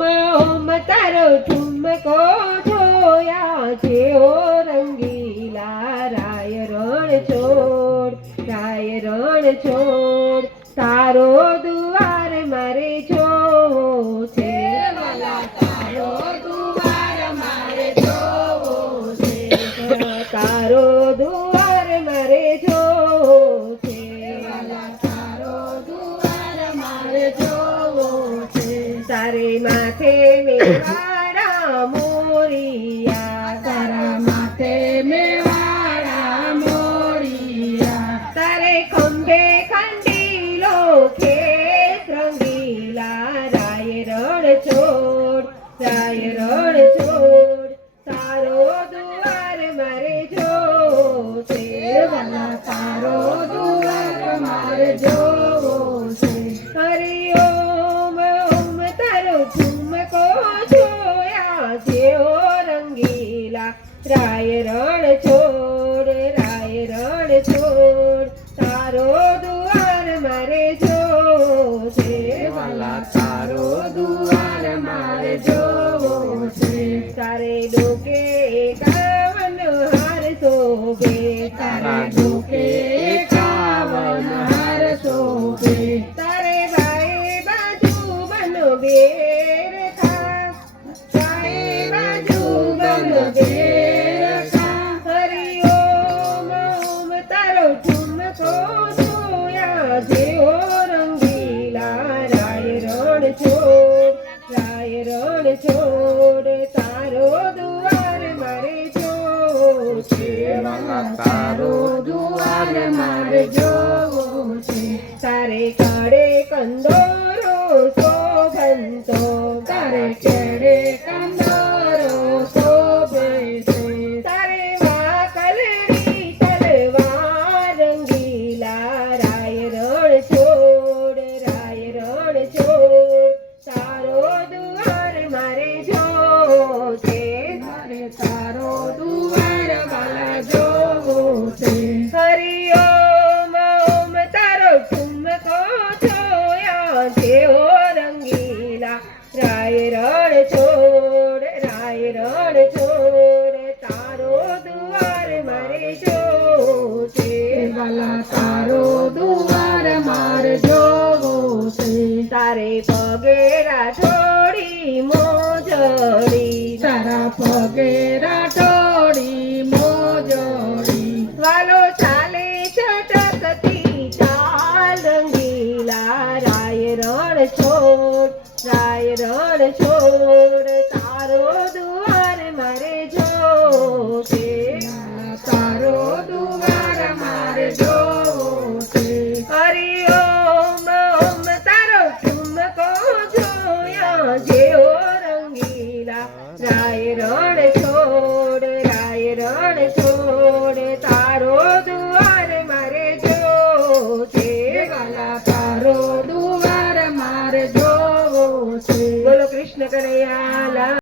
ઓમ તારો ઠુમકો જોયા છે ઓ રંગીલા રાય રણ છોડ તારો દુવાર મારે જોવો છે વાલા તારો દુવાર મારે જોવો છે તારો દુવાર મારે જોવો છે વાલા તારો દુવાર મારે જોવો છે તારે માથે મેવાડા મોરિયા તારા માથે મેવાડા મોરિયા તારે ખંભે ખંડીલો ખેસ રંગીલા રાય રણ છોડ તારો દુવાર મારે જોવો છે વાલા તારો દુવાર મારે જોવો છે હરિ ઓમ ઓમ તારો ઠુમકો જોયા છે ઓ રંગીલા રાય રણ છોડ તારો દુવાર મારે જોવો છે વાલા તારો દુવાર મારે જોવો છે તારે ડોકે એકાવન હાર શોભે તારા ડોકે એકાવન હાર શોભે તારે બાએ બાજુ બનો બેર ખા બાએ બાજુ બનો બેર ખા હરિ ઓમ ઓમ તારો ઠુમકો જોયા છે ઓ રંગીલા રાય રણ છોડ તારો દુવાર મારે જોવો છે વાલા તારો દુવાર મારે જોવો છે તારે કાળે કંદોરો શોભંતો તારે કેડે કંદોરો શોભે છે તારે વાકલની તલવાર રંગીલા રાય રણ છોડ તારો દુવાર મારે જોવો છે મારે તારો દુવાર વાલા જોવો છે હરિ ઓમ ઓમ તારો ઠુમકો જોયા છે ઓ રંગીલા રાય રણ છોડ તારો દુવાર મારે જોવો છે વાલા તારો દુવાર મારે જોવો છે તારે પગે રાઠોડી મોજડી તારા પગે રાઠોડી મોજડી વાલો ચાલે ચટકતી ચાલ રંગીલા રાય રણ છોડ તારો દુવાર મારે જોવો છે તારો દુવાર મારે જોવો છે હરિ ઓમ ઓમ તારો ઠુમકો જોયા છે ઓ રંગીલા રાય રણ છોડ તારો દુવાર મારે જોવો છે